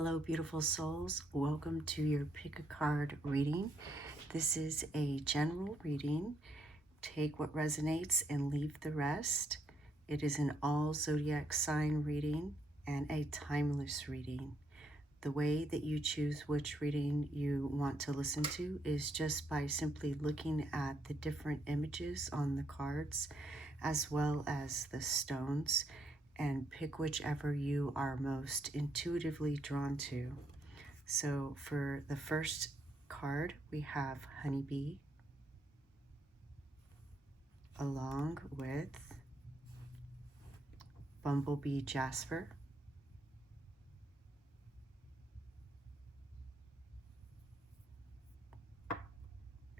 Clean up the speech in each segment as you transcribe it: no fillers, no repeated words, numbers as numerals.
Hello, beautiful souls. Welcome to your pick a card reading. This is a general reading. Take what resonates and leave the rest. It is an all zodiac sign reading and a timeless reading. The way that you choose which reading you want to listen to is just by simply looking at the different images on the cards as well as the stones, and pick whichever you are most intuitively drawn to. So for the first card, we have Honeybee, along with Bumblebee Jasper,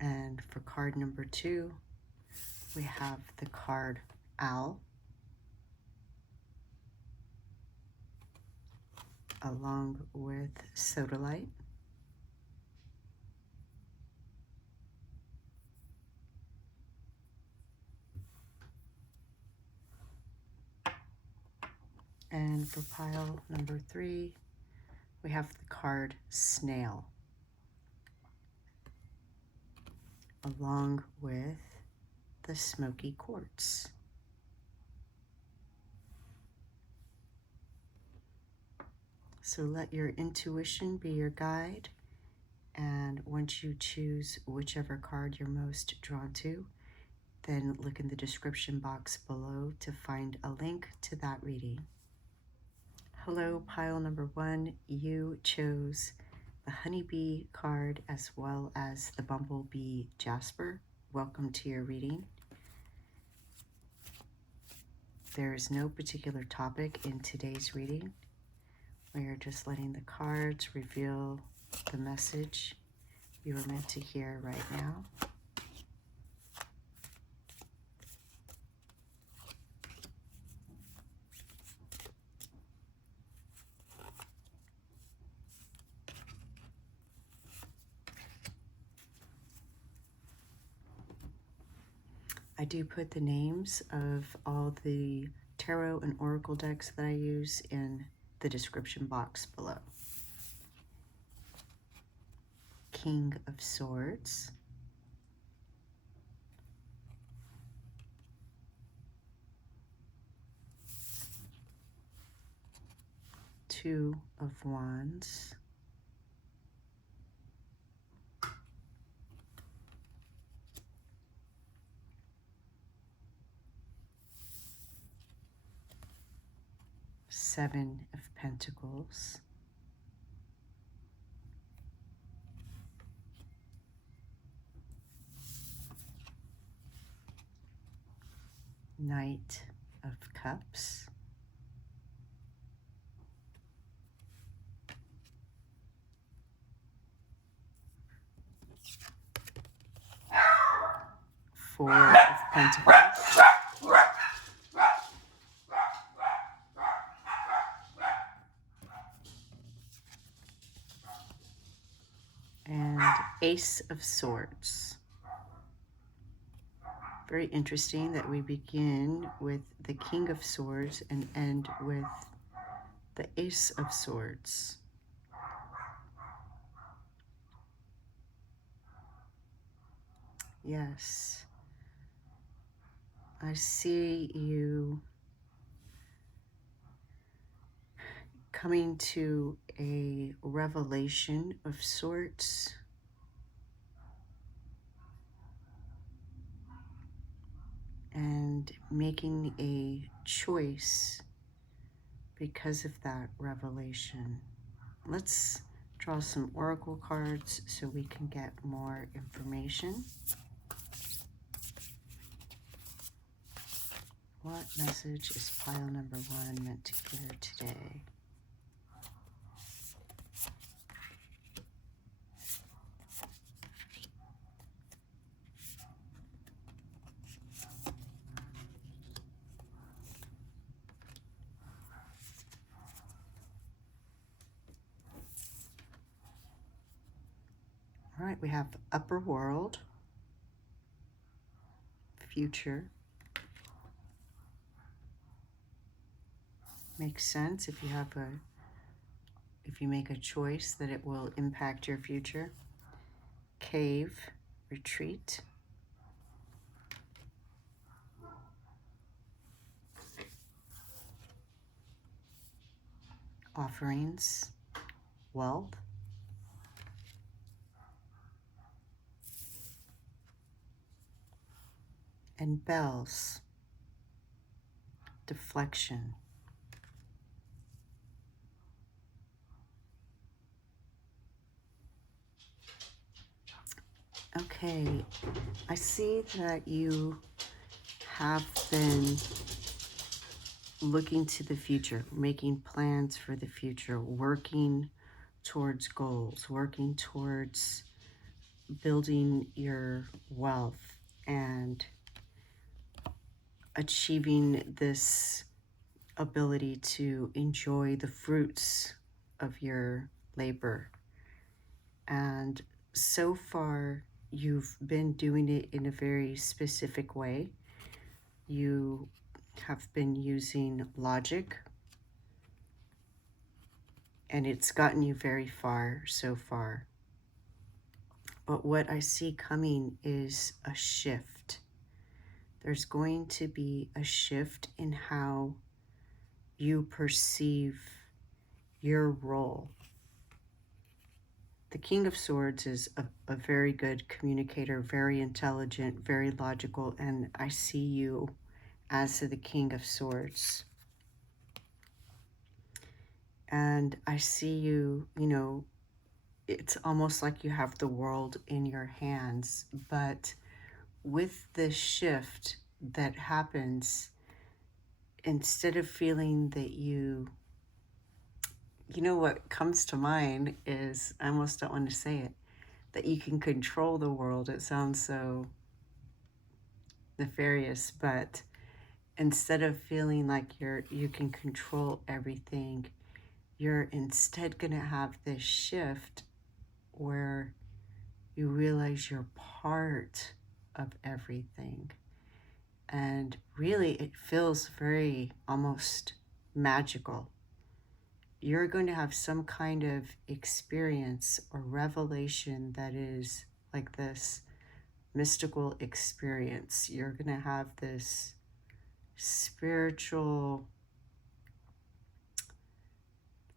and for card number 2, we have the card Owl, along with Sodalite, and for pile number 3, we have the card Snail, along with the Smoky Quartz. So let your intuition be your guide, and once you choose whichever card you're most drawn to, then look in the description box below to find a link to that reading. Hello, pile number 1. You chose the Honeybee card as well as the Bumblebee Jasper. Welcome to your reading. There is no particular topic in today's reading. We are just letting the cards reveal the message you are meant to hear right now. I do put the names of all the tarot and oracle decks that I use in the description box below. King of Swords, Two of Wands, Seven of Pentacles, Knight of Cups, Four of Pentacles, and Ace of Swords. Very interesting that we begin with the King of Swords and end with the Ace of Swords. Yes, I see you coming to a revelation of sorts. And making a choice because of that revelation. Let's draw some oracle cards so we can get more information. What message is pile number 1 meant to hear today? All right, we have upper world, future. Makes sense if you have if you make a choice, that it will impact your future. Cave, retreat. Offerings, wealth. And bells, deflection. Okay, I see that you have been looking to the future, making plans for the future, working towards goals, working towards building your wealth and achieving this ability to enjoy the fruits of your labor. And so far, you've been doing it in a very specific way. You have been using logic, and it's gotten you very far so far. But what I see coming is a shift. There's going to be a shift in how you perceive your role. The King of Swords is a very good communicator, very intelligent, very logical, and I see you as the King of Swords. And I see you, you know, it's almost like you have the world in your hands, but with this shift that happens, instead of feeling that you know what comes to mind is, I almost don't want to say it, that you can control the world. It sounds so nefarious, but instead of feeling like you can control everything, you're instead going to have this shift where you realize you're part of everything. And really, it feels very almost magical. You're going to have some kind of experience or revelation that is like this mystical experience. You're going to have this spiritual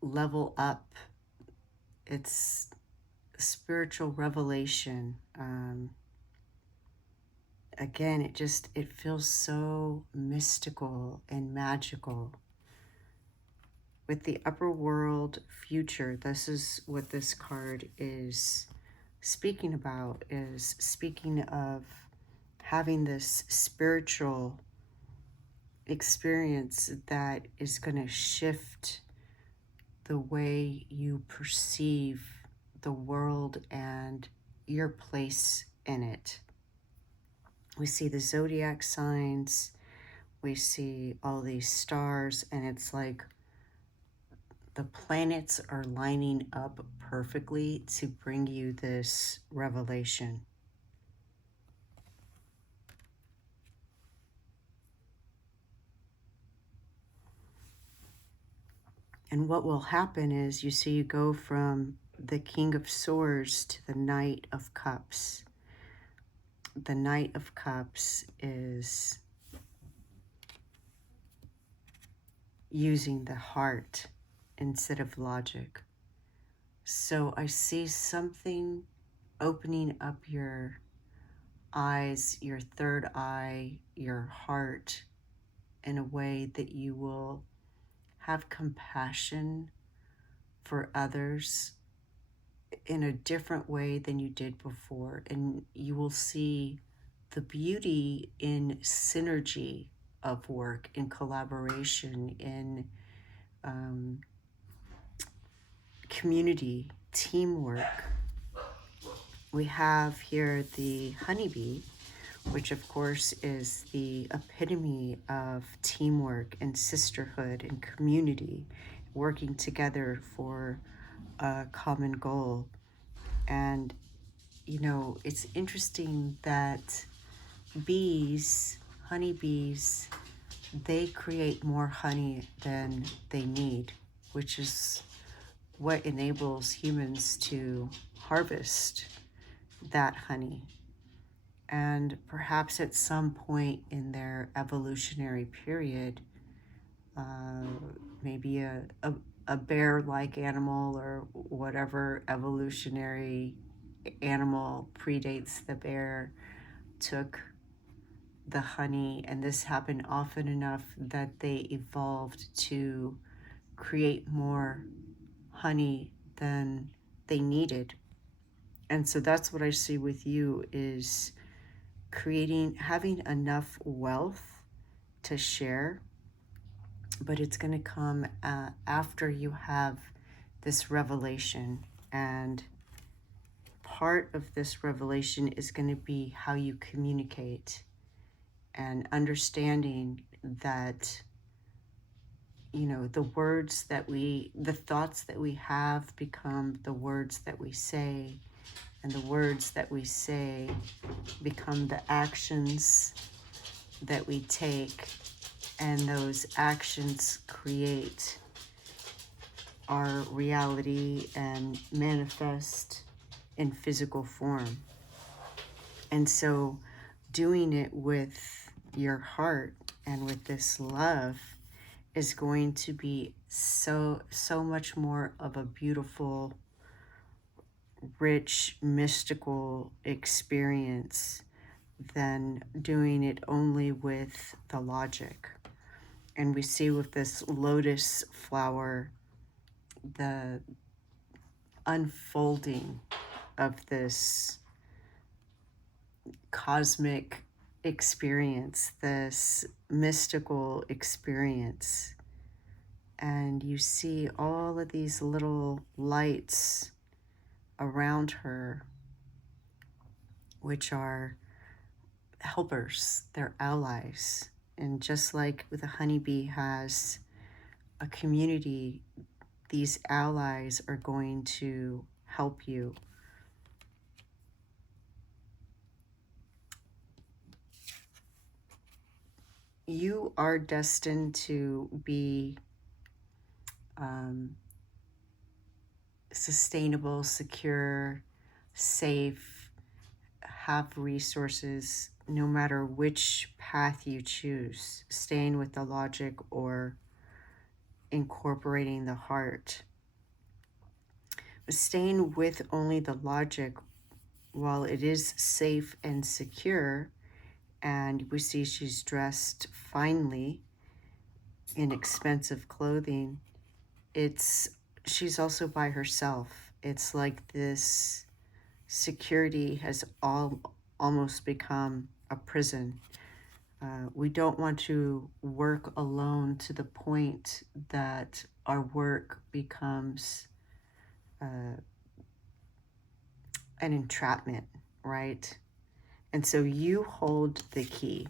level up. It's spiritual revelation. Again, it feels so mystical and magical. With the upper world future, this is what this card is speaking about, is speaking of having this spiritual experience that is going to shift the way you perceive the world and your place in it. We see the zodiac signs, we see all these stars, and it's like the planets are lining up perfectly to bring you this revelation. And what will happen is you go from the King of Swords to the Knight of Cups. The Knight of Cups is using the heart instead of logic. So I see something opening up your eyes, your third eye, your heart, in a way that you will have compassion for others in a different way than you did before. And you will see the beauty in synergy of work, in collaboration, in community, teamwork. We have here the Honeybee, which of course is the epitome of teamwork and sisterhood and community, working together for a common goal. And, you know, it's interesting that bees, honeybees, they create more honey than they need, which is what enables humans to harvest that honey. And perhaps at some point in their evolutionary period, maybe a bear-like animal or whatever evolutionary animal predates the bear took the honey, and this happened often enough that they evolved to create more honey than they needed. And so that's what I see with you, is having enough wealth to share, but it's going to come after you have this revelation. And part of this revelation is going to be how you communicate, and understanding that, you know, the thoughts that we have become the words that we say, and the words that we say become the actions that we take, and those actions create our reality and manifest in physical form. And so doing it with your heart and with this love is going to be so much more of a beautiful, rich, mystical experience than doing it only with the logic. And we see with this lotus flower the unfolding of this cosmic experience, this mystical experience. And you see all of these little lights around her, which are helpers, they're allies. And just like the honeybee has a community, these allies are going to help you. You are destined to be sustainable, secure, safe, have resources, no matter which path you choose, staying with the logic or incorporating the heart. But staying with only the logic, while it is safe and secure, and we see she's dressed finely in expensive clothing, she's also by herself. It's like this security has almost become a prison. We don't want to work alone to the point that our work becomes an entrapment, right? And so you hold the key.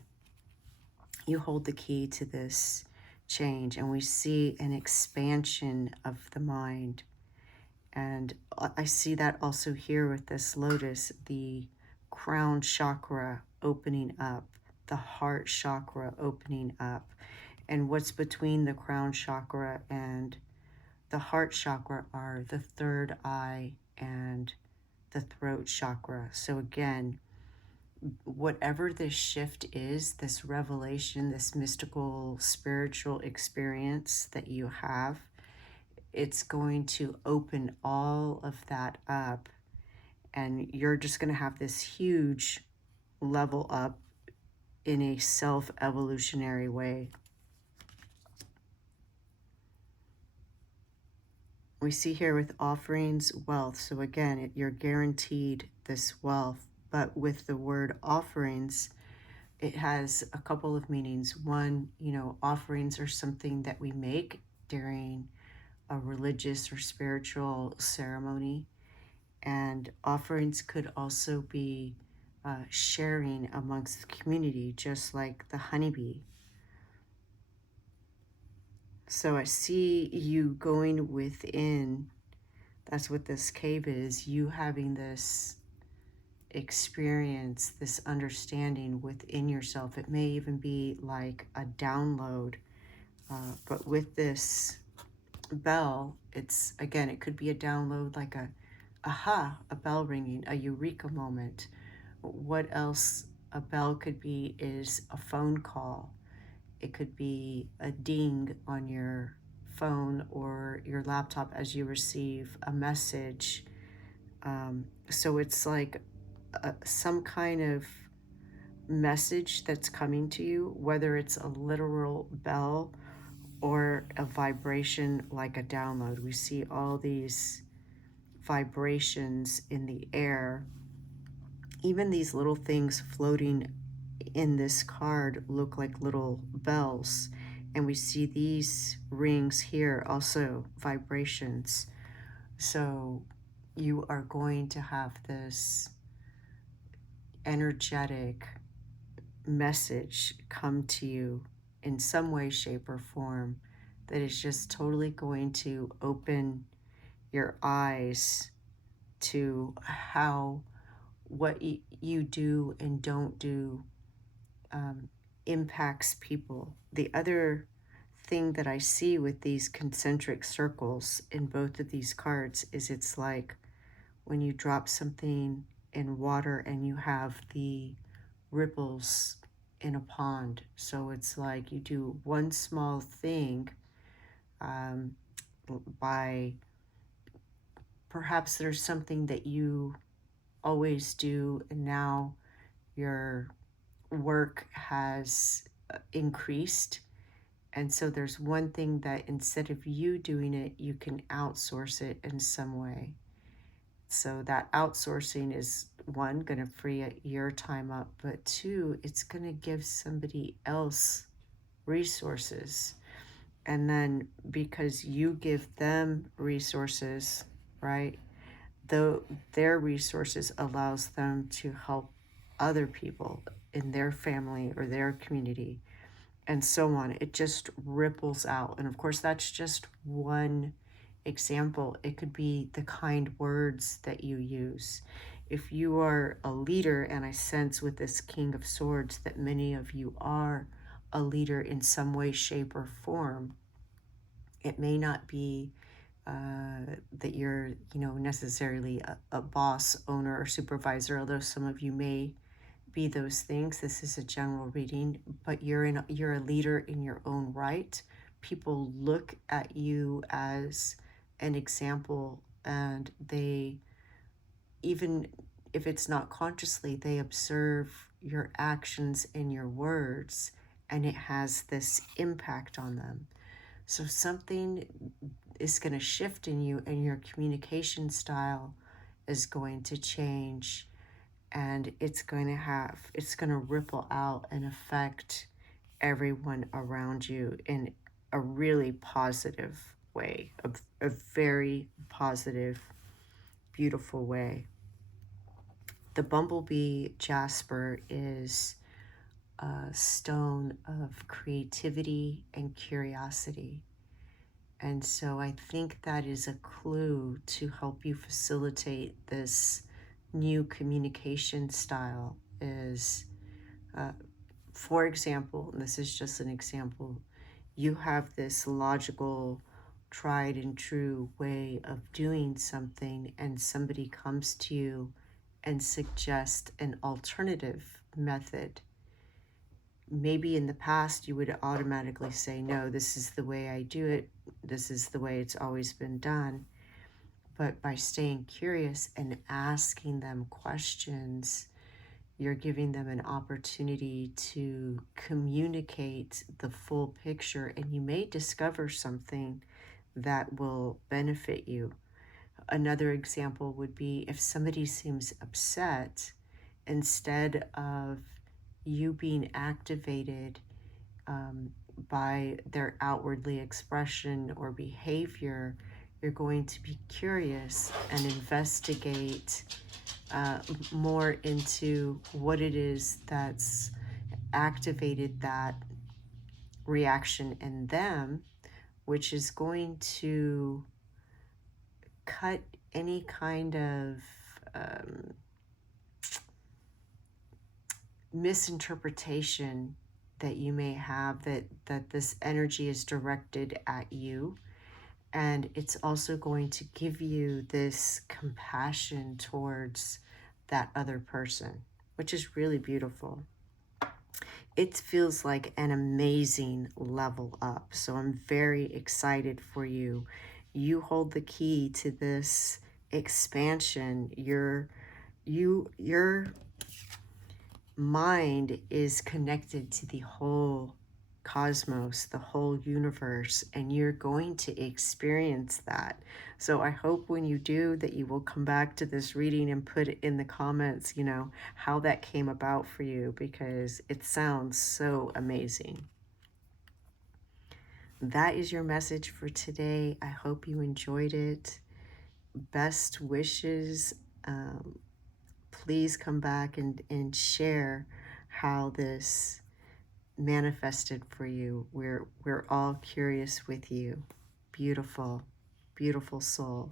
You hold the key to this change, and we see an expansion of the mind. And I see that also here with this lotus, the crown chakra opening up, the heart chakra opening up. And what's between the crown chakra and the heart chakra are the third eye and the throat chakra. So again, whatever this shift is, this revelation, this mystical spiritual experience that you have, it's going to open all of that up, and you're just going to have this huge level up in a self-evolutionary way. We see here with offerings, wealth. So again, you're guaranteed this wealth, but with the word offerings, it has a couple of meanings. One, you know, offerings are something that we make during a religious or spiritual ceremony, and offerings could also be sharing amongst the community, just like the honeybee. So I see you going within. That's what this cave is, you having this experience, this understanding within yourself. It may even be like a download, but with this bell, It's, again, it could be a download, like a aha, a bell ringing, a eureka moment. What else a bell could be is a phone call. It could be a ding on your phone or your laptop as you receive a message. So it's like some kind of message that's coming to you, whether it's a literal bell or a vibration like a download. We see all these vibrations in the air. Even these little things floating in this card look like little bells. And we see these rings here, also vibrations. So you are going to have this energetic message come to you in some way, shape, or form that is just totally going to open your eyes to how what you do and don't do impacts people. The other thing that I see with these concentric circles in both of these cards is it's like when you drop something in water and you have the ripples in a pond. So it's like you do one small thing by perhaps there's something that you always do and now your work has increased. And so there's one thing that instead of you doing it, you can outsource it in some way. So that outsourcing is, one, going to free your time up, but two, it's going to give somebody else resources. And then because you give them resources, right, though their resources allows them to help other people in their family or their community, and so on. It just ripples out. And of course, that's just one example. It could be the kind words that you use. If you are a leader, and I sense with this King of Swords that many of you are a leader in some way, shape, or form, it may not be that you're, necessarily a boss, owner, or supervisor, although some of you may be those things. This is a general reading, but you're a leader in your own right. People look at you as an example, and they, even if it's not consciously, they observe your actions and your words, and it has this impact on them. So something is going to shift in you, and your communication style is going to change, and it's going to ripple out and affect everyone around you in a really positive way, a very positive, beautiful way. The bumblebee jasper is a stone of creativity and curiosity. And so I think that is a clue to help you facilitate this new communication style is, for example, and this is just an example, you have this logical, tried and true way of doing something, and somebody comes to you and suggests an alternative method. Maybe in the past you would automatically say, no, this is the way I do it. This is the way it's always been done. But by staying curious and asking them questions, you're giving them an opportunity to communicate the full picture, and you may discover something that will benefit you. Another example would be if somebody seems upset, instead of you being activated by their outwardly expression or behavior, you're going to be curious and investigate more into what it is that's activated that reaction in them, which is going to cut any kind of misinterpretation that you may have that this energy is directed at you. And it's also going to give you this compassion towards that other person, which is really beautiful. It feels like an amazing level up. So I'm very excited for you. You hold the key to this expansion. Your mind is connected to the whole cosmos, the whole universe, and you're going to experience that. So I hope when you do that you will come back to this reading and put in the comments, you know, how that came about for you, because it sounds so amazing. That is your message for today. I hope you enjoyed it. Best wishes. Please come back and share how this manifested for you. We're all curious with you. Beautiful, beautiful soul.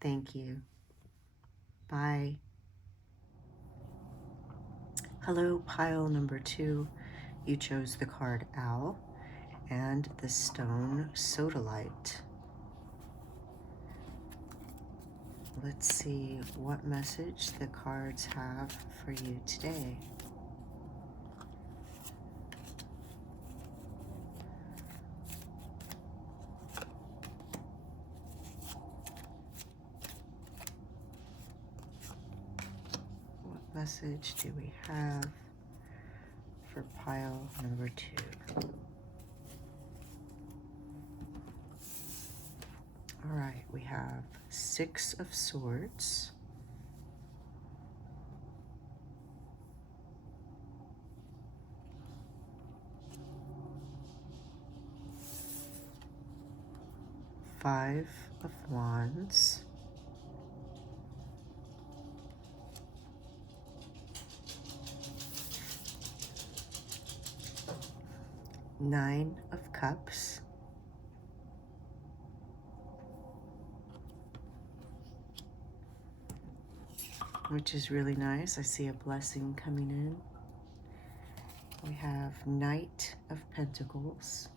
Thank you. Bye. Hello, pile number 2. You chose the card Owl and the stone Sodalite. Let's see what message the cards have for you today. What message do we have for pile number 2? All right, we have 6 of Swords, Five of Wands, Nine of Cups, which is really nice. I see a blessing coming in. We have Knight of Pentacles,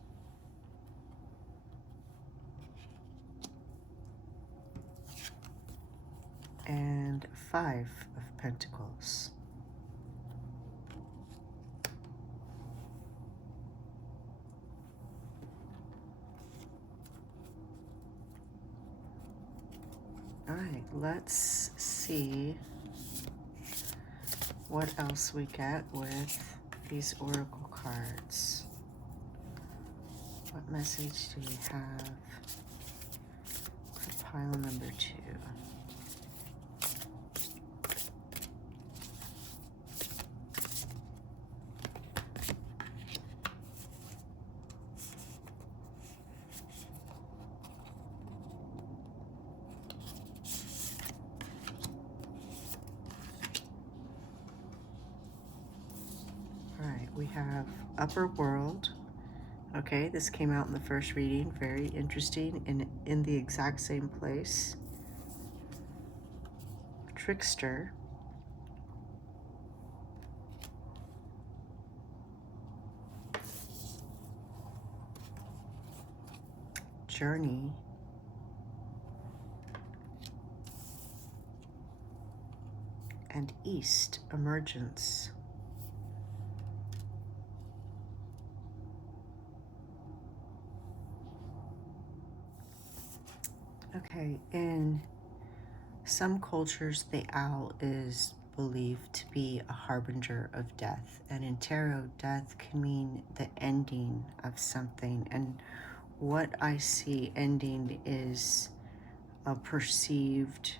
and Five of Pentacles. All right, let's see what else we get with these oracle cards. What message do we have for pile number 2? We have Upper World. Okay, this came out in the first reading. Very interesting, and in the exact same place. Trickster. Journey. And East Emergence. Okay, in some cultures, the owl is believed to be a harbinger of death. And in tarot, death can mean the ending of something. And what I see ending is a perceived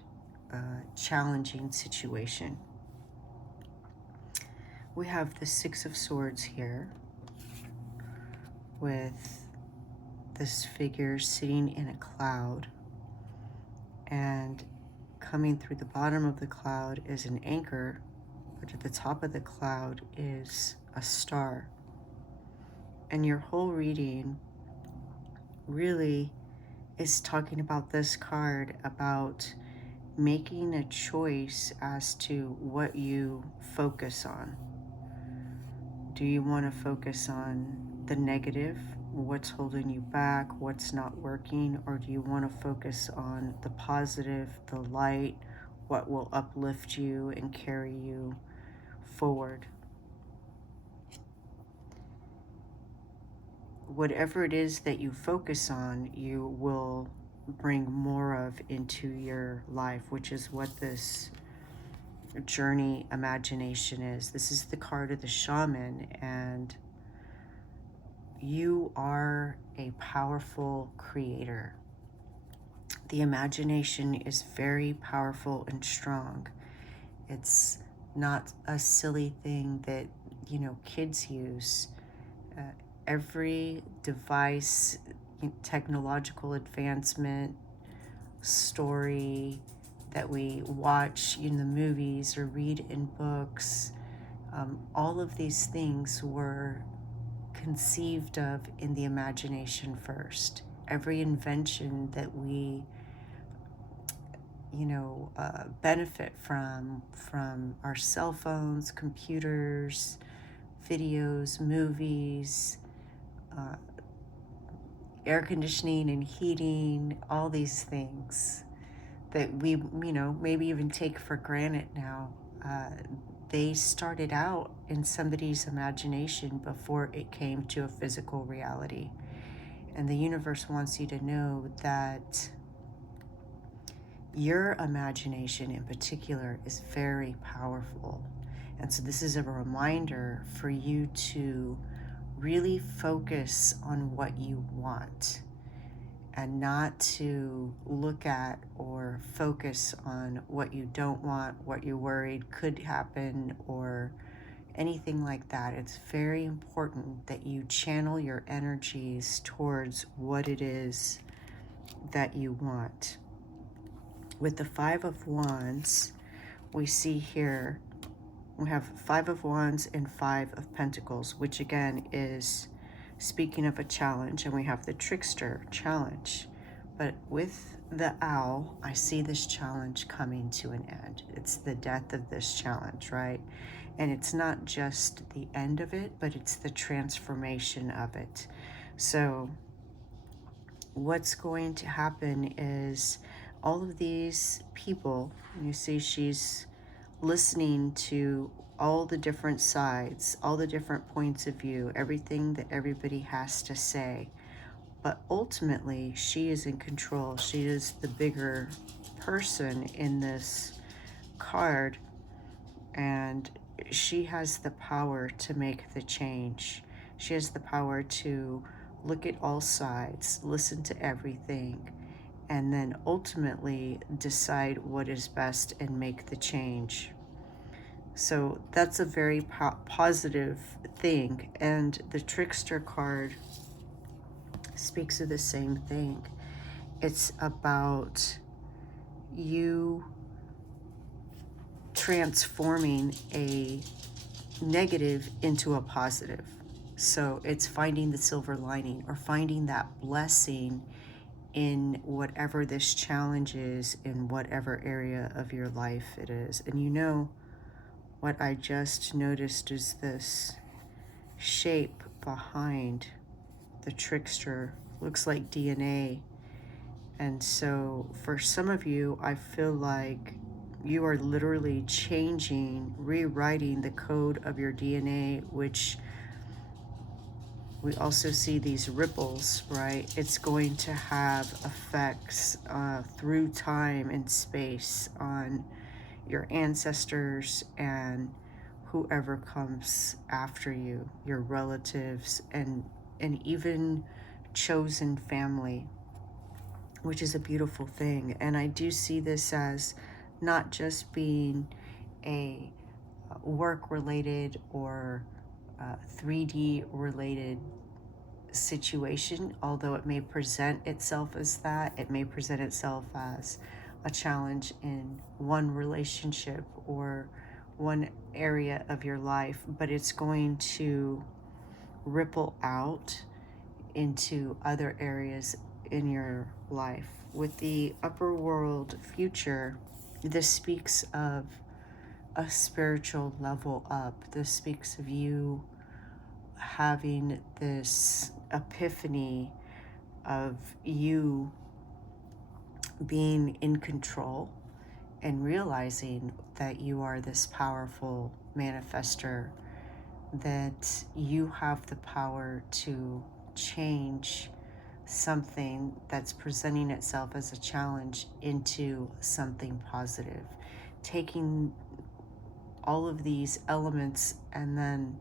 challenging situation. We have the Six of Swords here with this figure sitting in a cloud, and coming through the bottom of the cloud is an anchor, but at the top of the cloud is a star. And your whole reading really is talking about this card, about making a choice as to what you focus on. Do you want to focus on the negative, what's holding you back, what's not working, or do you want to focus on the positive, the light, what will uplift you and carry you forward? Whatever it is that you focus on, you will bring more of into your life, which is what this journey imagination is. This is the card of the shaman, and you are a powerful creator. The imagination is very powerful and strong. It's not a silly thing that, kids use. Every device, technological advancement, story that we watch in the movies or read in books, all of these things were conceived of in the imagination first. Every invention that we benefit from our cell phones, computers, videos, movies, air conditioning and heating, all these things that we, maybe even take for granted now. They started out in somebody's imagination before it came to a physical reality. And the universe wants you to know that your imagination in particular is very powerful. And so this is a reminder for you to really focus on what you want and not to look at or focus on what you don't want, what you're worried could happen, or anything like that. It's very important that you channel your energies towards what it is that you want. With the Five of Wands, we see here, we have Five of Wands and Five of Pentacles, which again is speaking of a challenge, and we have the Trickster challenge. But with the Owl, I see this challenge coming to an end. It's the death of this challenge, right? And it's not just the end of it, but it's the transformation of it. So what's going to happen is all of these people, you see she's listening to all the different sides, all the different points of view, everything that everybody has to say. But ultimately, she is in control. She is the bigger person in this card, and she has the power to make the change. She has the power to look at all sides, listen to everything, and then ultimately decide what is best and make the change. So that's a very positive thing. And the Trickster card speaks of the same thing. It's about you transforming a negative into a positive. So it's finding the silver lining, or finding that blessing in whatever this challenge is, in whatever area of your life it is. And what I just noticed is this shape behind the Trickster. Looks like DNA. And so for some of you, I feel like you are literally changing, rewriting the code of your DNA, which we also see these ripples, right? It's going to have effects through time and space on your ancestors and whoever comes after you, your relatives, and even chosen family, which is a beautiful thing. And I do see this as not just being a work-related or 3D related situation, although it may present itself as that. It may present itself as a challenge in one relationship or one area of your life, but it's going to ripple out into other areas in your life. With the upper world future, this speaks of a spiritual level up. This speaks of you having this epiphany of you being in control and realizing that you are this powerful manifester, that you have the power to change something that's presenting itself as a challenge into something positive, taking all of these elements and then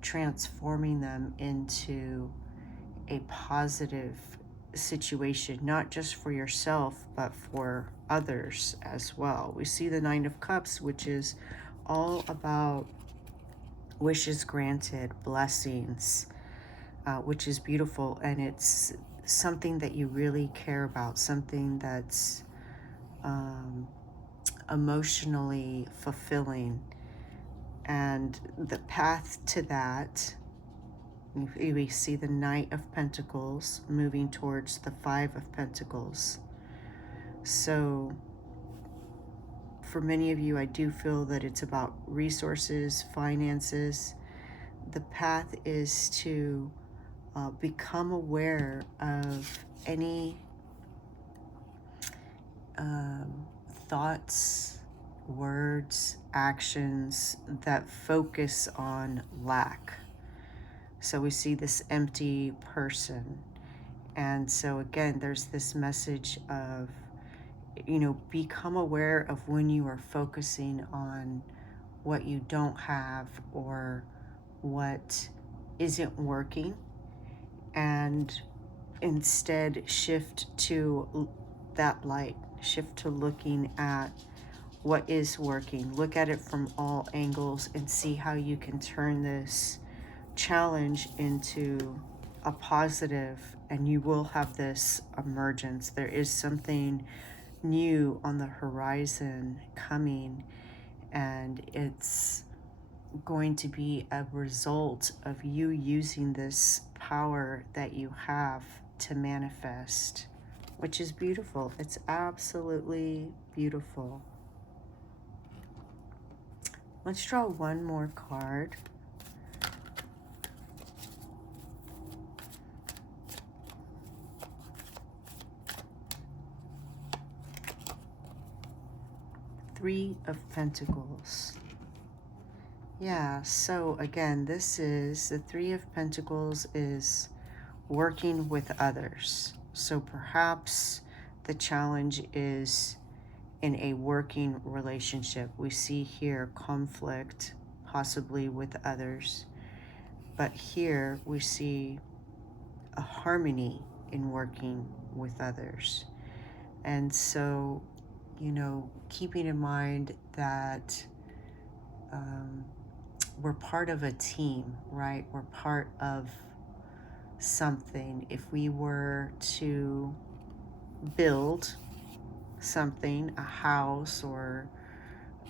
transforming them into a positive situation, not just for yourself, but for others as well. We see the Nine of Cups, which is all about wishes granted, blessings, which is beautiful. And it's something that you really care about, something that's emotionally fulfilling. And the path to that, we see the Knight of Pentacles moving towards the Five of Pentacles. So for many of you, I do feel that it's about resources, finances. The path is to become aware of any thoughts, words, actions that focus on lack. So we see this empty person. And so again, there's this message of, become aware of when you are focusing on what you don't have or what isn't working, and instead shift to that light, shift to looking at what is working. Look at it from all angles and see how you can turn this challenge into a positive, and you will have this emergence. There is something new on the horizon coming, and it's going to be a result of you using this power that you have to manifest, which is beautiful. It's absolutely beautiful. Let's draw one more card. Three of Pentacles. Yeah, so again, this is the Three of Pentacles is working with others. So perhaps the challenge is in a working relationship. We see here conflict, possibly with others. But here we see a harmony in working with others. And so, keeping in mind that we're part of a team, right? We're part of something. If we were to build something, a house or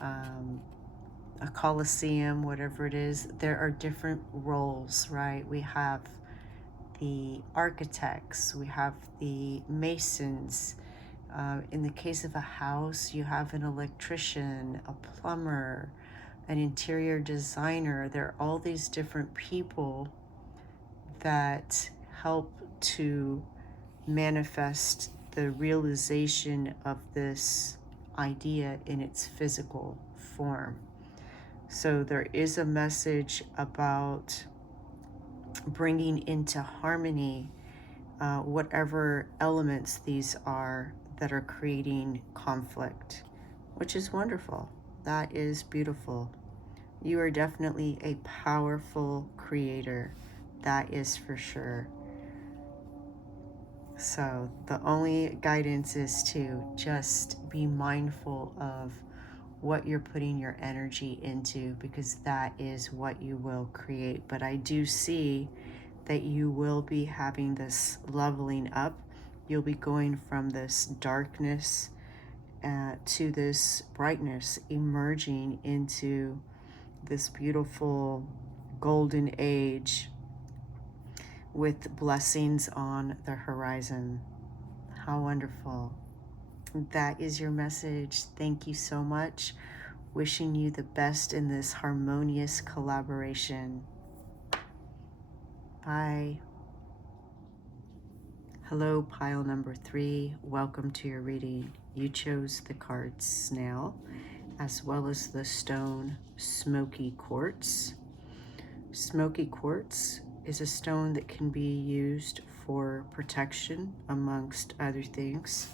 a coliseum, whatever it is, there are different roles, right? We have the architects, we have the masons. In the case of a house, you have an electrician, a plumber, an interior designer. There are all these different people that help to manifest the realization of this idea in its physical form. So there is a message about bringing into harmony whatever elements these are that are creating conflict, which is wonderful. That is beautiful. You are definitely a powerful creator. That is for sure. So the only guidance is to just be mindful of what you're putting your energy into, because that is what you will create. But I do see that you will be having this leveling up. You'll be going from this darkness to this brightness, emerging into this beautiful golden age with blessings on the horizon. How wonderful. That is your message. Thank you so much. Wishing you the best in this harmonious collaboration. Bye. Hello, pile number 3. Welcome to your reading. You chose the card Snail, as well as the stone Smoky Quartz. Smoky Quartz is a stone that can be used for protection, amongst other things.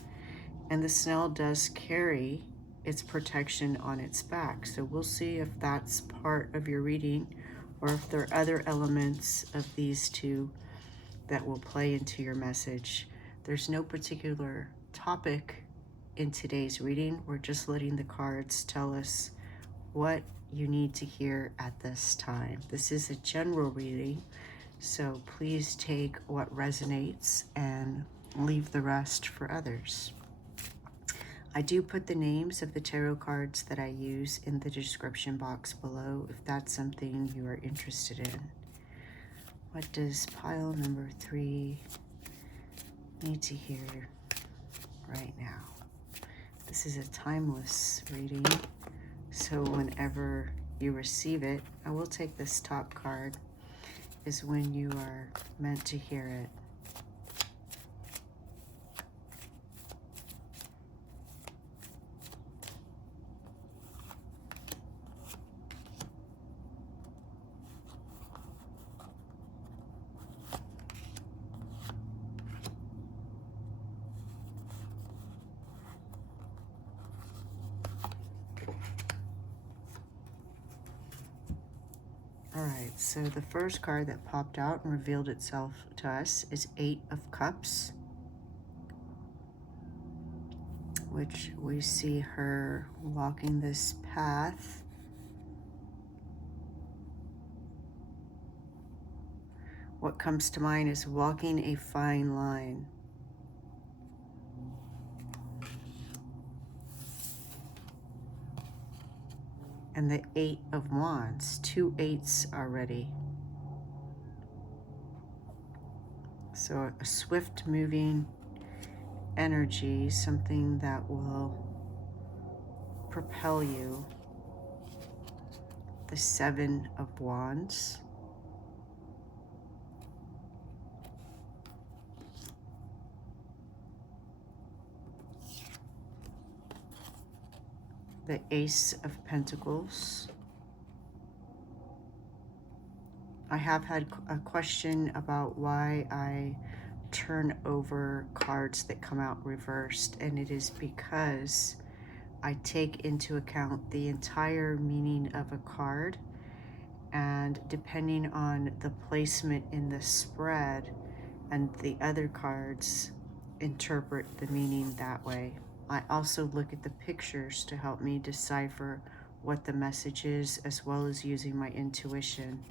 And the snail does carry its protection on its back. So we'll see if that's part of your reading, or if there are other elements of these two that will play into your message. There's no particular topic in today's reading. We're just letting the cards tell us what you need to hear at this time. This is a general reading, so please take what resonates and leave the rest for others. I do put the names of the tarot cards that I use in the description box below if that's something you are interested in. What does pile number 3 need to hear right now? This is a timeless reading, so whenever you receive it, I will take this top card, is when you are meant to hear it. All right, so the first card that popped out and revealed itself to us is 8 of Cups, which we see her walking this path. What comes to mind is walking a fine line. And the 8 of Wands, 2 8s already. So a swift moving energy, something that will propel you. The 7 of Wands. The Ace of Pentacles. I have had a question about why I turn over cards that come out reversed, and it is because I take into account the entire meaning of a card, and depending on the placement in the spread and the other cards, interpret the meaning that way. I also look at the pictures to help me decipher what the message is, as well as using my intuition.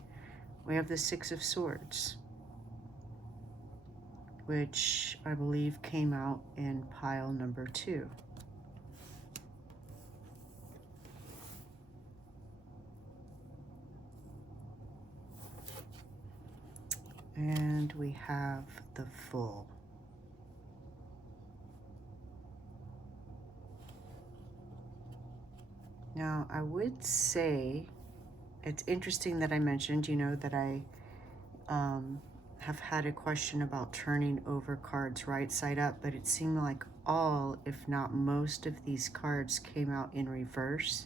We have the 6 of Swords, which I believe came out in pile number 2. And we have the Fool. Now, I would say it's interesting that I mentioned, that I have had a question about turning over cards right side up, but it seemed like all, if not most of these cards came out in reverse.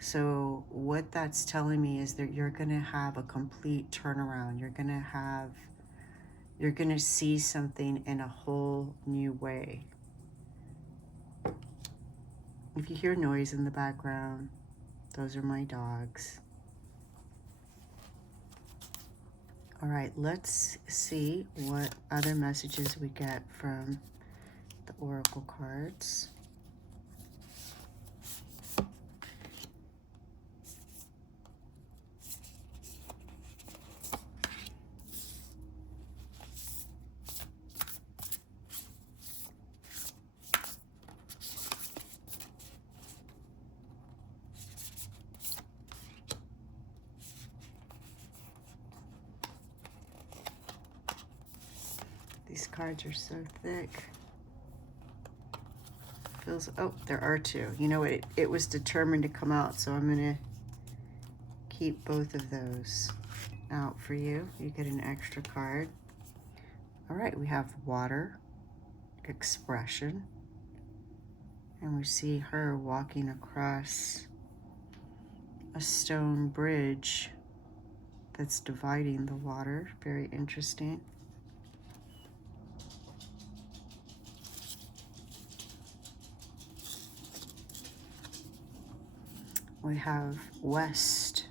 So what that's telling me is that you're going to have a complete turnaround. You're going to see something in a whole new way. If you hear noise in the background, those are my dogs. All right, let's see what other messages we get from the Oracle cards. These cards are so thick. Feels, oh, there are 2. You know what? It was determined to come out, so I'm going to keep both of those out for you. You get an extra card. All right, we have water, expression, and we see her walking across a stone bridge that's dividing the water. Very interesting. We have west,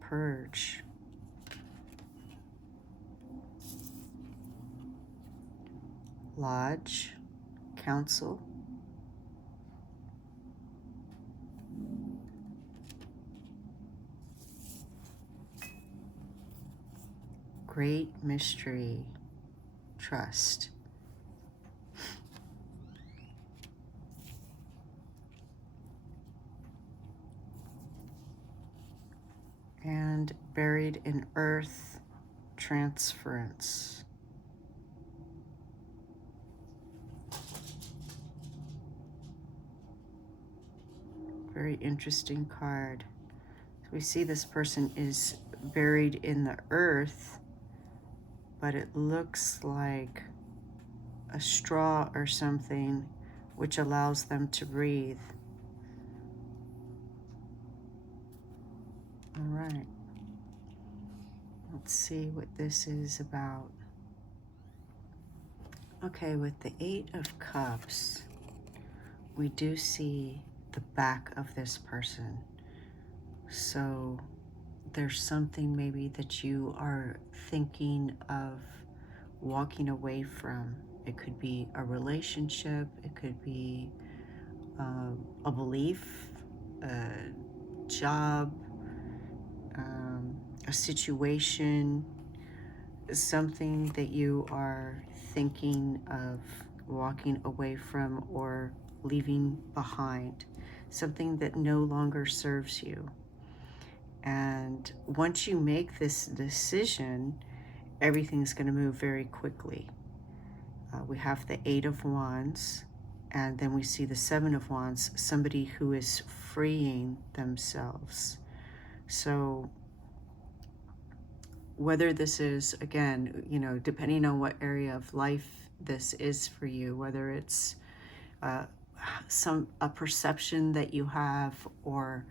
purge. Lodge, council. Great mystery, trust. And buried in earth, transference. Very interesting card. So we see this person is buried in the earth, but it looks like a straw or something which allows them to breathe. All right. Let's see what this is about. Okay, with the 8 of Cups, we do see the back of this person. So there's something maybe that you are thinking of walking away from. It could be a relationship, it could be a belief, a job, a situation, something that you are thinking of walking away from or leaving behind, something that no longer serves you. And once you make this decision, everything's going to move very quickly. We have the 8 of Wands, and then we see the 7 of Wands, somebody who is freeing themselves. So whether this is, again, you know, depending on what area of life this is for you, whether it's a perception that you have or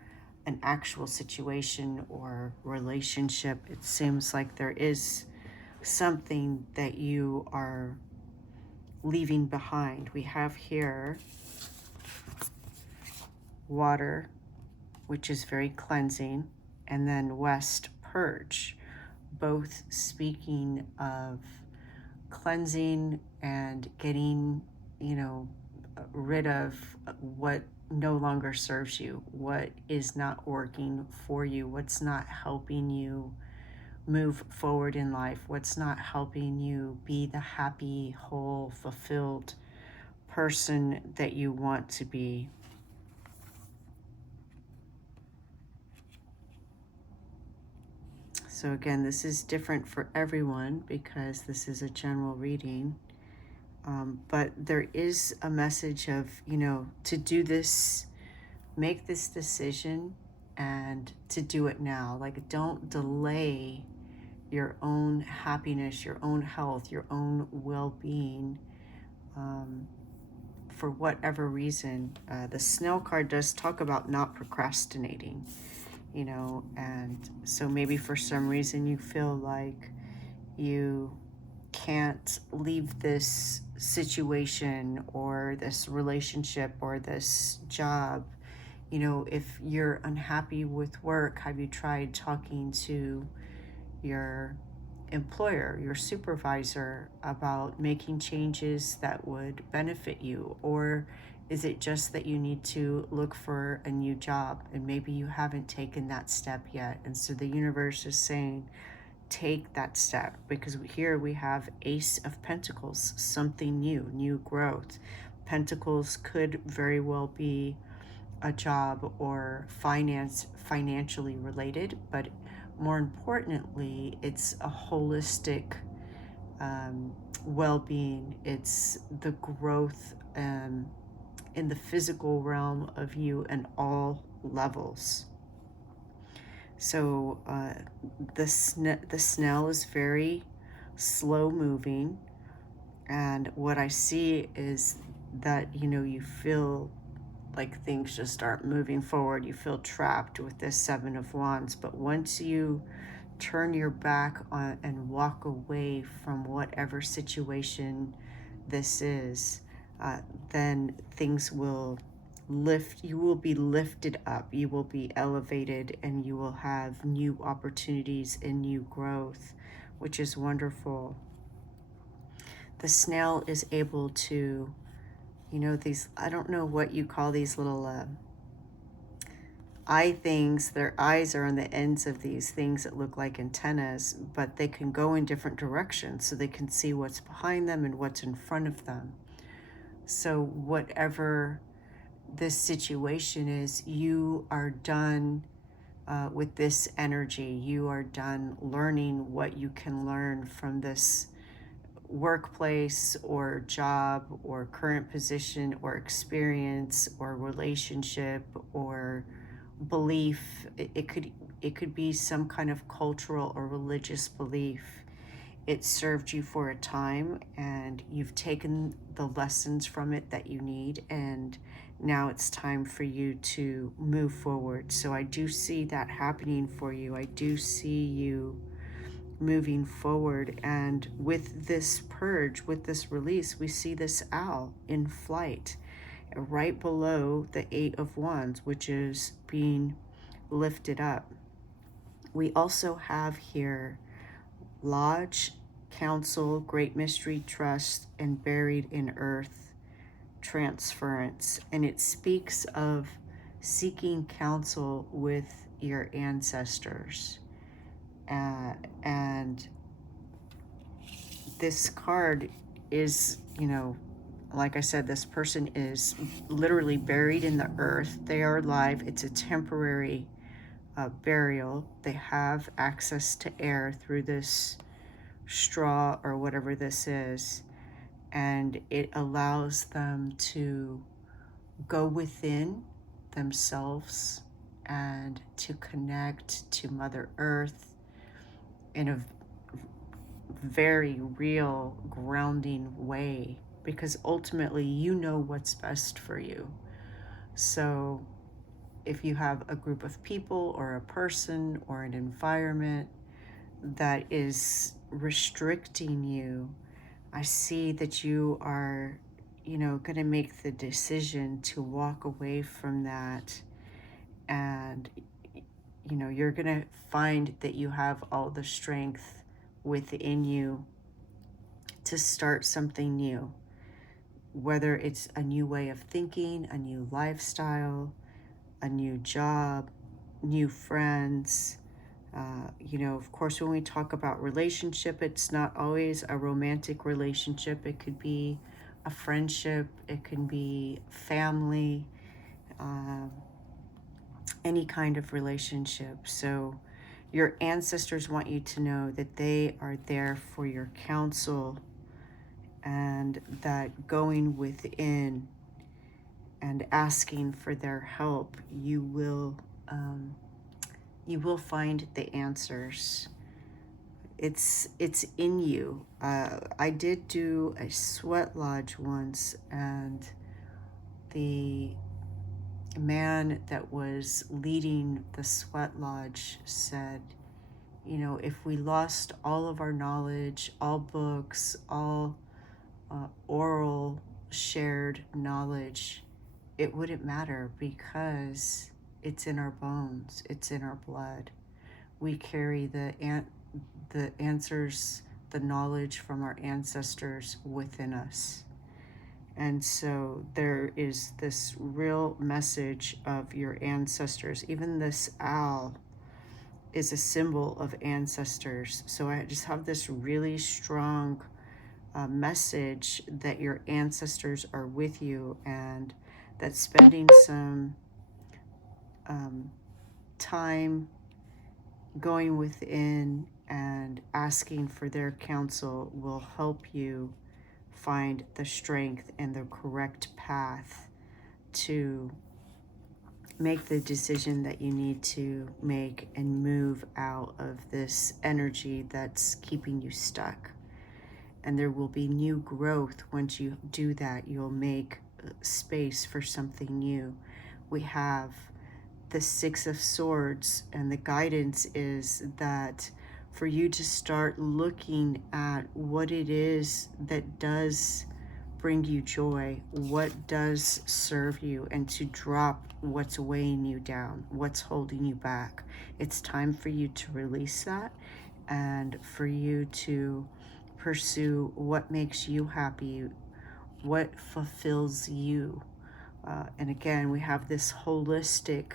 an actual situation or relationship, it seems like there is something that you are leaving behind. We have here water, which is very cleansing, and then west, purge, both speaking of cleansing and getting, you know, rid of what no longer serves you, what is not working for you, what's not helping you move forward in life, what's not helping you be the happy, whole, fulfilled person that you want to be. So again, this is different for everyone because this is a general reading. But there is a message of, you know, to do this, make this decision and to do it now. Like, don't delay your own happiness, your own health, your own well-being for whatever reason. The Snail card does talk about not procrastinating, you know, and so maybe for some reason you feel like you can't leave this situation or this relationship or this job. You know, if you're unhappy with work, have you tried talking to your employer, your supervisor, about making changes that would benefit you? Or is it just that you need to look for a new job and maybe you haven't taken that step yet? And so the universe is saying, take that step, because here we have Ace of Pentacles, something new, new growth. Pentacles could very well be a job or financially related, but more importantly, it's a holistic well-being. It's the growth in the physical realm of you and all levels. So the snail is very slow moving. And what I see is that, you feel like things just aren't moving forward. You feel trapped with this Seven of Wands. But once you turn your back on and walk away from whatever situation this is, then things will lift. You will be lifted up. You will be elevated, and you will have new opportunities and new growth, which is wonderful. The snail is able to, these, I don't know what you call these little eye things. Their eyes are on the ends of these things that look like antennas, but they can go in different directions, so they can see what's behind them and what's in front of them. So whatever this situation is, you are done with this energy. You are done learning what you can learn from this workplace or job or current position or experience or relationship or belief. It could be some kind of cultural or religious belief. It served you for a time, and you've taken the lessons from it that you need, and now it's time for you to move forward. So I do see that happening for you. I do see you moving forward. And with this purge, with this release, we see this owl in flight right below the Eight of Wands, which is being lifted up. We also have here Lodge, Council, Great Mystery, Trust, and Buried in Earth, Transference. And it speaks of seeking counsel with your ancestors. And this card is, like I said, this person is literally buried in the earth. They are alive. It's a temporary burial. They have access to air through this straw or whatever this is, and it allows them to go within themselves and to connect to Mother Earth in a very real, grounding way, because ultimately you know what's best for you. So if you have a group of people or a person or an environment that is restricting you, I see that you are, going to make the decision to walk away from that. And, you're going to find that you have all the strength within you to start something new, whether it's a new way of thinking, a new lifestyle, a new job, new friends. Of course, when we talk about relationship, it's not always a romantic relationship. It could be a friendship, it can be family, any kind of relationship. So your ancestors want you to know that they are there for your counsel, and that going within and asking for their help, you will find the answers. It's in you. I did do a sweat lodge once, and the man that was leading the sweat lodge said, if we lost all of our knowledge, all books, all oral shared knowledge, it wouldn't matter, because it's in our bones, it's in our blood. We carry the answers, the knowledge from our ancestors within us. And so there is this real message of your ancestors. Even this owl is a symbol of ancestors. So I just have this really strong message that your ancestors are with you, and that spending some time going within and asking for their counsel will help you find the strength and the correct path to make the decision that you need to make and move out of this energy that's keeping you stuck. and there will be new growth. Once you do that, you'll make space for something new. We have the Six of Swords, and the guidance is that for you to start looking at what it is that does bring you joy, what does serve you, and to drop what's weighing you down, what's holding you back. It's time for you to release that and for you to pursue what makes you happy, what fulfills you. And again, we have this holistic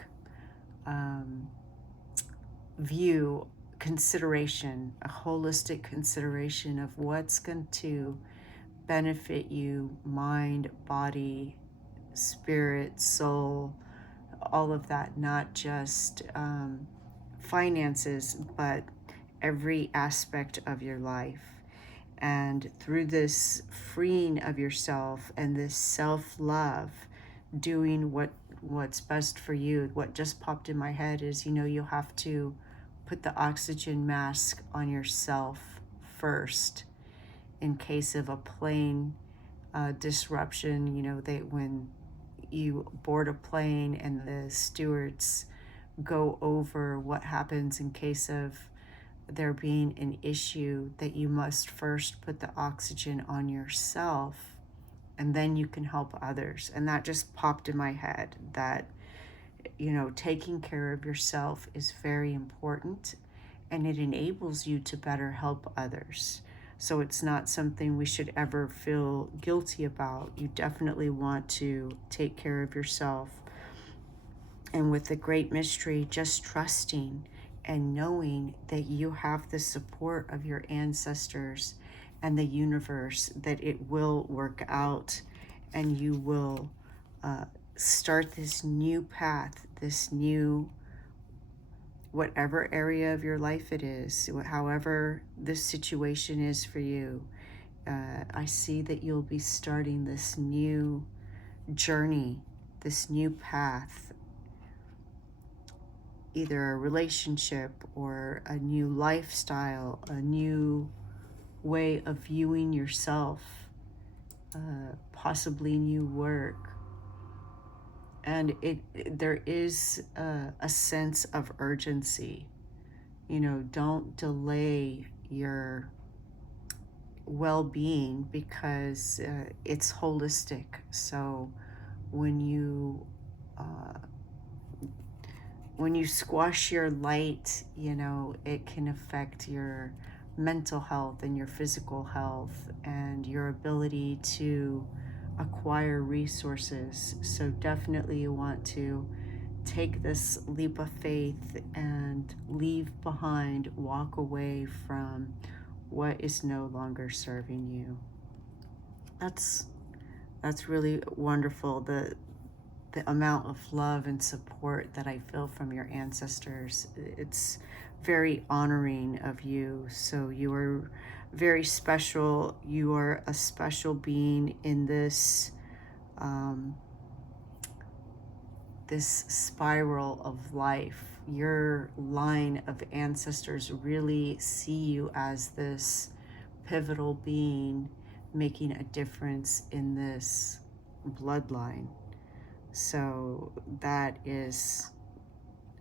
view, consideration, a holistic consideration of what's going to benefit you, mind, body, spirit, soul, all of that, not just finances, but every aspect of your life. And through this freeing of yourself and this self-love, doing what's best for you, what just popped in my head is, you have to put the oxygen mask on yourself first in case of a plane disruption. When you board a plane and the stewards go over what happens in case of there being an issue, that you must first put the oxygen on yourself, and then you can help others. And that just popped in my head, that taking care of yourself is very important, and it enables you to better help others. So it's not something we should ever feel guilty about. You definitely want to take care of yourself. And with the great mystery, just trusting and knowing that you have the support of your ancestors and the universe, that it will work out, and you will start this new path, this new, whatever area of your life it is, however this situation is for you. I see that you'll be starting this new journey, this new path, either a relationship or a new lifestyle, a new way of viewing yourself, possibly new work. And there is a sense of urgency. Don't delay your well-being, because it's holistic. So when you squash your light, it can affect your mental health and your physical health and your ability to acquire resources. So definitely you want to take this leap of faith and leave behind, walk away from what is no longer serving you. That's really wonderful. The amount of love and support that I feel from your ancestors, it's very honoring of you. So you are very special. You are a special being in this this spiral of life. Your line of ancestors really see you as this pivotal being making a difference in this bloodline. So that is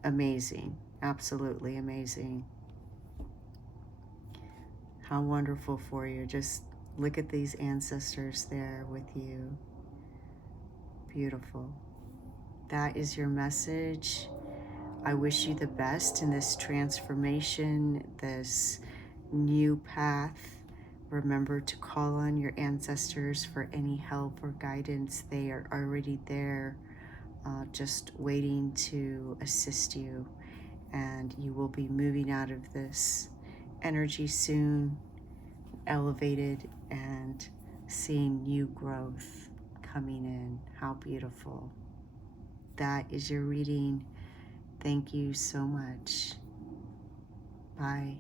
amazing, absolutely amazing. How wonderful for you. Just look at these ancestors there with you. Beautiful. That is your message. I wish you the best in this transformation, this new path. Remember to call on your ancestors for any help or guidance. They are already there, just waiting to assist you. And you will be moving out of this energy soon, elevated, and seeing new growth coming in. How beautiful. That is your reading. Thank you so much. Bye.